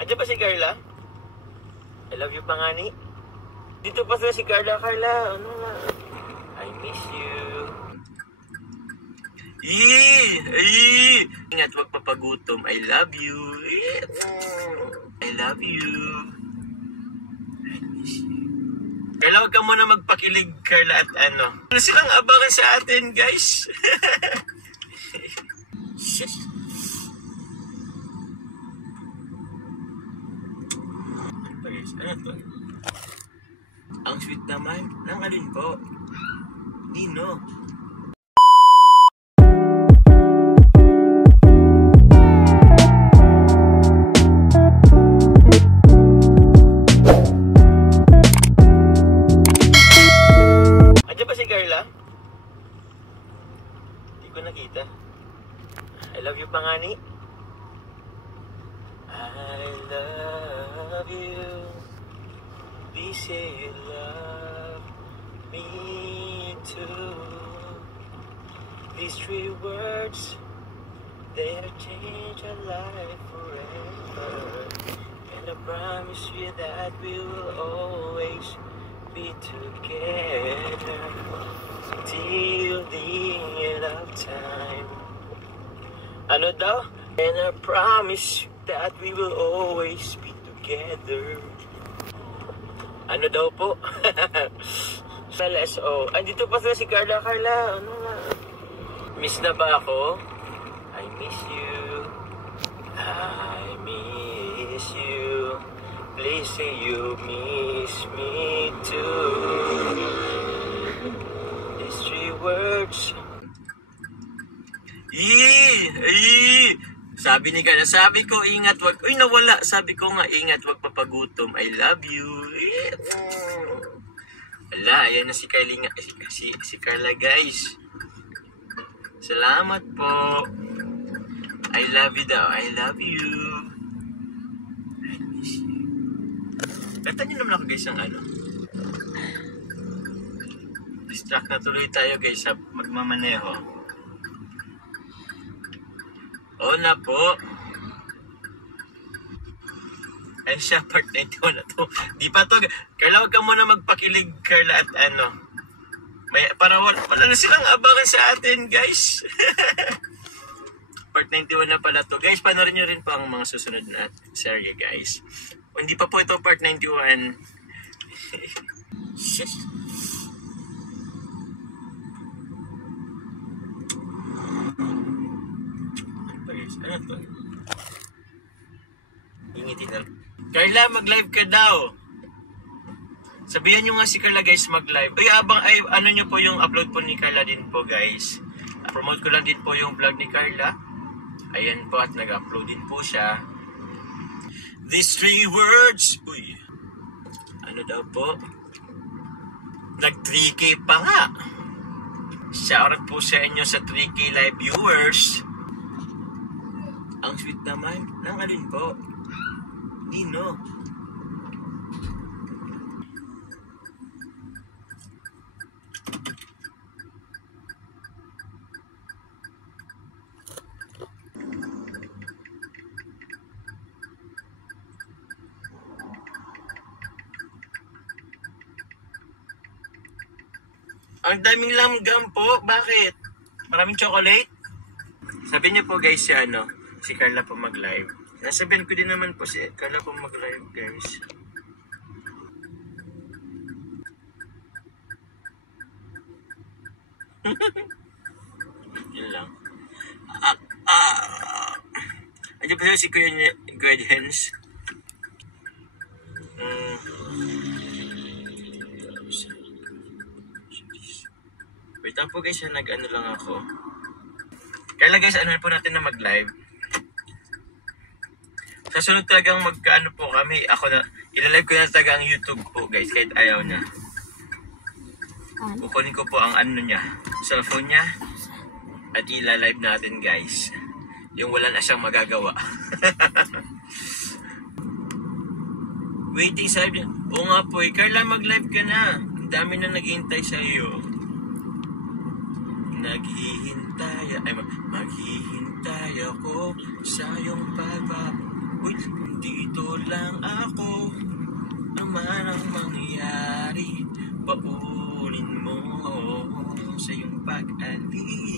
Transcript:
Andiyan ba si Carla? I love you pa nga ni. Dito pa sila si Carla. Carla, ano nga? I miss you. Ingat, wag papagutom. I love you. I love you. I miss you. Carla, wag ka muna magpakilig, Carla, at ano. Ano silang abangan sa atin, guys? Ano to? Ang sweet naman. Nang alin po? Nino. Andiyan ba si Carla? Hindi ko nakita. I love you pa nga ni. I love you. Please say you love me too. These 3 words, they'll change our life forever. And I promise you that we will always be together till the end of time. Ano daw? And I promise that we will always be together. Ano daw po? Sa LSO. Andito pa sila si Carla. Carla, ano nga? Miss na ba ako? I miss you. I miss you. Please say you miss me too. These 3 words. Sabi ni Carla, sabi ko ingat, wag, uy nawala, sabi ko nga ingat, wag papagutom, I love you. Wala, ayan na si Carla, si Carla guys. Salamat po. I love you daw, I love you. I miss you. Kata nyo naman ako guys ang ano. Distract na tuloy tayo guys sa magmamaneho. Oo na po. Ay siya, part 91 na to. Di pa to. Carla, wag ka muna magpakilig, Carla, at ano. Para wala na silang abangan sa atin, guys. Part 91 na pala to. Guys, panoorin nyo rin po ang mga susunod na serye, guys. O, hindi pa po ito part 91. Ano to? Ingitin na. Carla, mag-live ka daw. Sabihan nyo nga si Carla guys mag-live. Ay, ano nyo po yung upload po ni Carla din po guys. Promote ko lang din po yung vlog ni Carla. Ayan po at nag-upload din po siya. These 3 words. Uy. Ano daw po? Nag-3K pa nga. Shoutout po sa inyo sa 3K live viewers. Ang sweet naman. Nang alin po? Nino. Ang daming langgam po. Bakit? Maraming chocolate? Sabi niyo po guys si ano, si Carla po mag-live. Nasabihan ko din naman po si Carla po mag-live guys. Yun lang. Andiyan pa si Kuya Jens. Wait lang po guys, nag-ano lang ako. Kaya guys, ano po natin na mag-live. Sa sunod talagang magkaano po kami. Ako na, ilalive ko na talaga ang YouTube po guys, kahit ayaw niya. Kukunin ko po ang ano niya, cellphone niya. At ilalive natin guys. Yung wala na siyang magagawa. Waiting sa live. Oo nga po eh, Carla mag-live ka na. Ang dami na naghihintay sa iyo. Maghihintay ako sa iyong pagbabalik. Uy, dito pag-alis.